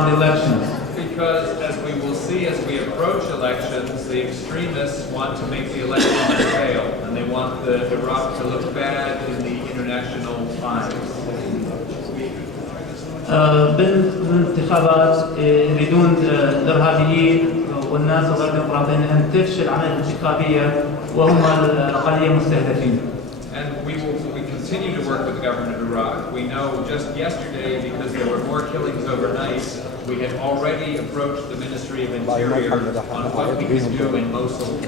around elections. Because as we will see as we approach elections, the extremists want to make the elections fail, and they want Iraq to look bad in the international eyes. بالانتخابات يريدون الارهابيين والناس غير الديمقراطيين ان تفشل العمليه الانتخابيه وهم الاقليه مستهدفين. And we continue to work with the government of Iraq. We know just yesterday, because there were more killings overnight, we had already approached the Ministry of Interior on what we can do in Mosul.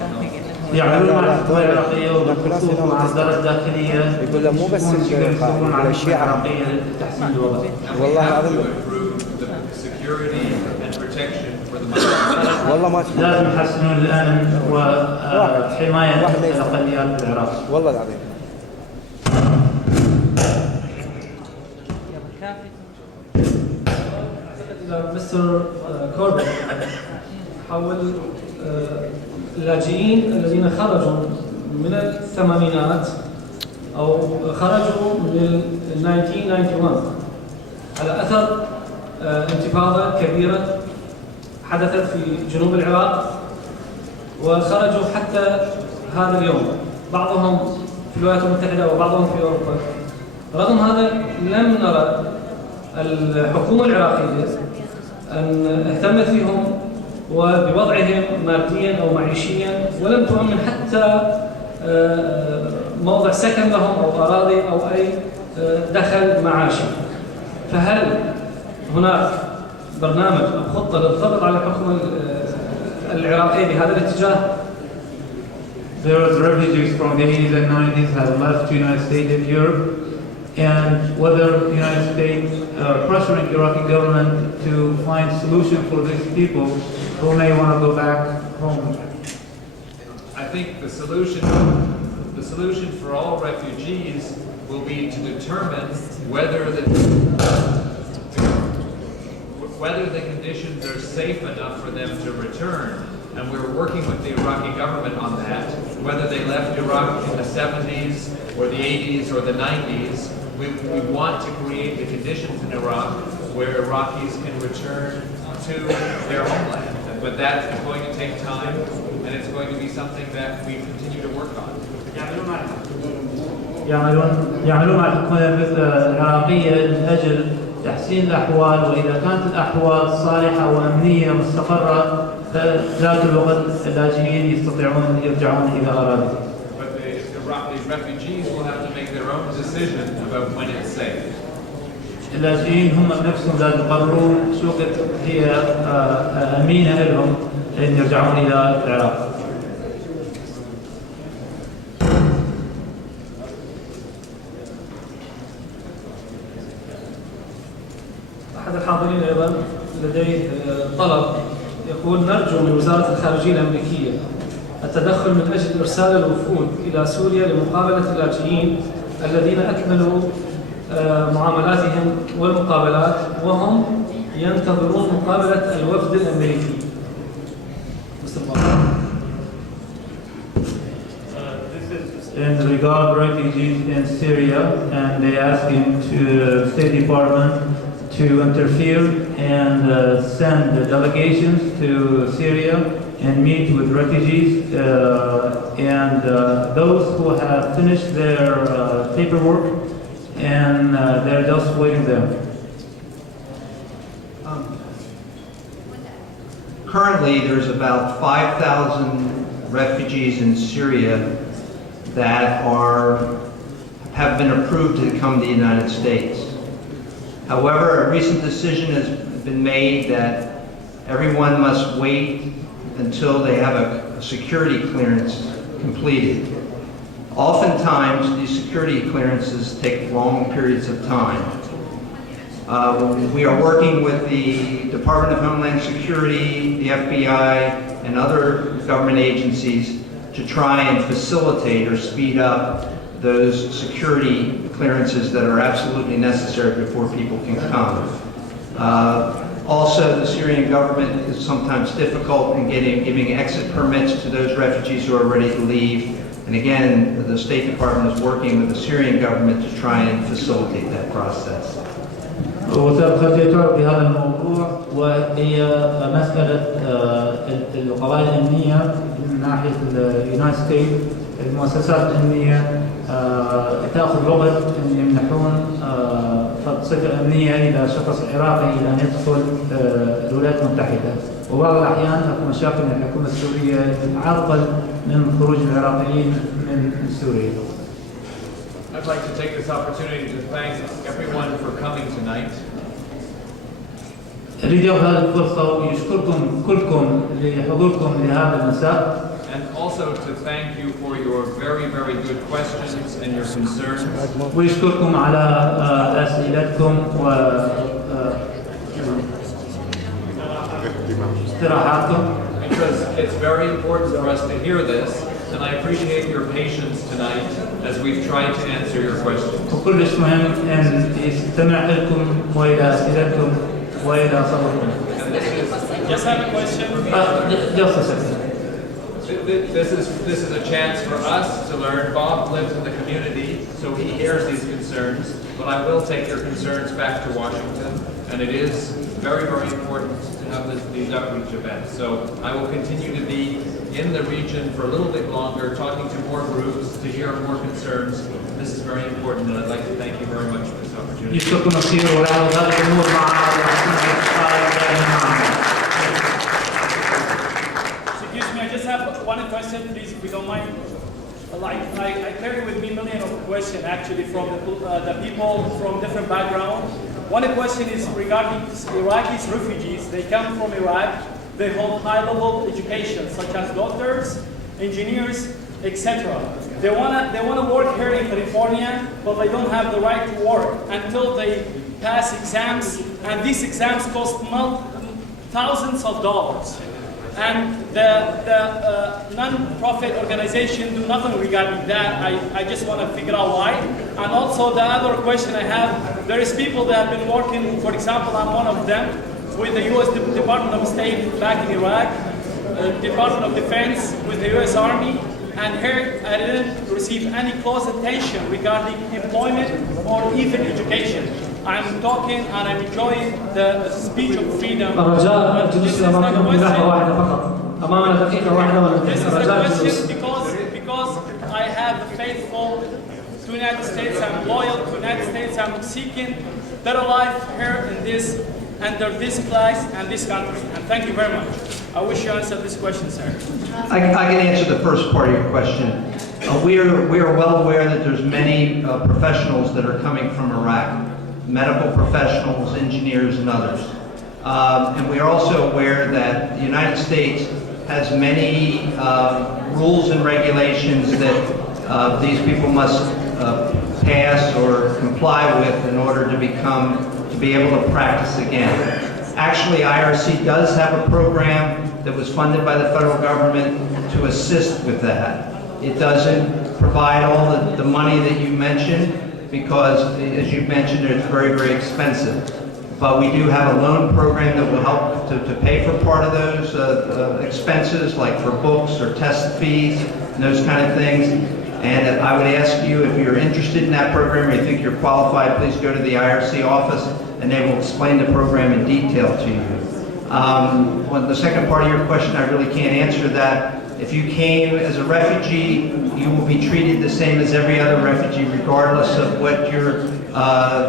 يعملون مع الحكومة العراقية وبالخصوص مع وزارة الداخلية يقول له مو بس يشتغلون على الشيعة العراقية لتحسين الوضع. والله العظيم والله ما لازم يحسنون الأمن وحماية الأقليات في العراق. والله العظيم. مستر كوربن حول اللاجئين الذين خرجوا من الثمانينات أو خرجوا من 1991 على أثر انتفاضة كبيرة حدثت في جنوب العراق، وخرجوا حتى هذا اليوم، بعضهم في الولايات المتحدة وبعضهم في أوروبا. رغم هذا لم نرى الحكومة العراقية أن اهتمت فيهم وبوضعهم ماديا أو معيشيا، ولم تؤمن حتى موضع سكن لهم أو أراضي أو أي دخل معاشي. فهل هناك برنامج أو خطة للضغط على الحكومة العراقية بهذا الاتجاه؟ There was refugees from the 80s and 90s had left the United States and Europe, and whether the United States pressuring the Iraqi government to find solution for these people who may want to go back home. I think the solution for all refugees will be to determine whether the conditions are safe enough for them to return. And we're working with the Iraqi government on that. Whether they left Iraq in the 70s or the 80s or the 90s, we want to create the conditions in Iraq where Iraqis can return to their homeland. But that's going to take time, and it's going to be something that we continue to work on. يعملون مع الحكومة العراقية من أجل تحسين الأحوال، وإذا كانت الأحوال صالحة وأمنية مستقرة ذات الوقت اللاجئين يستطيعون يرجعون إذا أرادوا. But the refugees will have to make their own decision about when it's safe. اللاجئين هم بنفسهم لازم يقررون شو وقت هي أمينة لهم أن يرجعون إلى العراق. أحد الحاضرين أيضا لديه طلب، يقول: نرجو من وزارة الخارجية الامريكية التدخل من أجل إرسال الوفود إلى سوريا لمقابلة اللاجئين الذين أكملوا معاملاتهم والمقابلات وهم ينتظرون مقابلة الوفد الأمريكي. In regard refugees in Syria, and they ask him to State Department to interfere and send delegations to Syria and meet with refugees and those who have finished their paperwork and they're just waiting there. Currently, there's about 5,000 refugees in Syria that have been approved to come to the United States. However, a recent decision has been made that everyone must wait until they have a security clearance completed. Oftentimes, these security clearances take long periods of time. We are working with the Department of Homeland Security, the FBI, and other government agencies to try and facilitate or speed up those security clearances that are absolutely necessary before people can come. Also, the Syrian government is sometimes difficult in giving exit permits to those refugees who are ready to leave. And again, the State Department is working with the Syrian government to try and facilitate that process. وزارة الخارجية تعرف بهذا الموضوع، وهي مسألة القضايا الأمنية من ناحية اليونايتد ستيتس. المؤسسات الأمنية تأخذ لغة أن يمنحون صفة أمنية إلى شخص عراقي إلى أن يدخل الولايات المتحدة، وبعض الأحيان تكون مشاكل من الحكومة السورية تعرقل من خروج العراقيين من سوريا. I'd like to take this opportunity to thank everyone for coming tonight. أريد أخذ هذه الفرصة ويشكركم كلكم لحضوركم لهذا المساء. And also to thank you for your very, very good questions and your concerns. ويشكركم على أسئلتكم واقتراحاتكم. Because it's very important for us to hear this, and I appreciate your patience tonight as we've tried to answer your questions. وكلش مهم أن يستمع لكم وإلى أسئلتكم وإلى صبركم. Just have a question. Just a second. This is a chance for us to learn. Bob lives in the community, so he hears these concerns, but I will take your concerns back to Washington, and it is very, very important to have these outreach events. So I will continue to be in the region for a little bit longer, talking to more groups to hear more concerns. This is very important, and I'd like to thank you very much for this opportunity. يشكركم كثير ولعل هذه الأمور Excuse me, I just have one question, please, if you don't mind. I carry with me millions of questions actually from the people from different backgrounds. One question is regarding Iraqi refugees. They come from Iraq. They hold high-level education, such as doctors, engineers, etc. They wanna work here in California, but they don't have the right to work until they pass exams, and these exams cost thousands of dollars. And the non-profit organization do nothing regarding that. I just want to figure out why. And also the other question I have, there is people that have been working, for example, I'm one of them, with the U.S. Department of State back in Iraq, Department of Defense with the U.S. Army, and here I didn't receive any close attention regarding employment or even education. I'm talking and I'm enjoying the speech of freedom. الرجاء الجلوس أمامكم بلحظة واحدة فقط. أمامنا دقيقة واحدة This is the الرجاء الجلوس. question because I have faithful to the United States. I'm loyal to the United States. I'm seeking better life here in this, under this flag and this country. And thank you very much. I wish you answered this question, sir. I can answer the first part of your question. We are well aware that there's many professionals that are coming from Iraq, medical professionals, engineers, and others. And we are also aware that the United States has many rules and regulations that these people must pass or comply with in order to be able to practice again. Actually, IRC does have a program that was funded by the federal government to assist with that. It doesn't provide all the money that you mentioned because, as you mentioned, it's very, very expensive. But we do have a loan program that will help to pay for part of those expenses, like for books or test fees and those kind of things. And I would ask you, if you're interested in that program or you think you're qualified, please go to the IRC office and they will explain the program in detail to you. On the second part of your question, I really can't answer that. If you came as a refugee, you will be treated the same as every other refugee, regardless of what your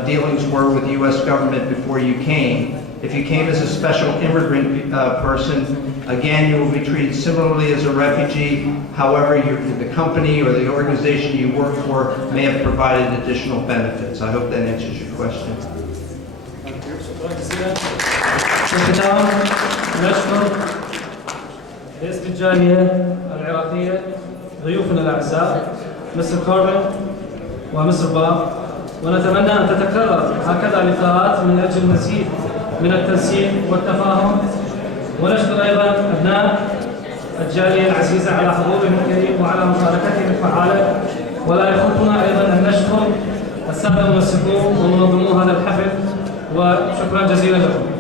dealings were with the U.S. government before you came. If you came as a special immigrant person, again, you will be treated similarly as a refugee. However, the company or the organization you work for may have provided additional benefits. I hope that answers your question. في الختام نشكر باسم الجالية العراقية ضيوفنا الأعزاء مستر كاربن ومستر باب، ونتمنى أن تتكرر هكذا لقاءات من أجل المزيد من التنسيق والتفاهم. ونشكر أيضا أبناء الجالية العزيزة على حضورهم الكريم وعلى مشاركتهم الفعالة. ولا يخطنا أيضا أن نشكر السادة المنسقون ومنظمو هذا الحفل، وشكرا جزيلا لكم.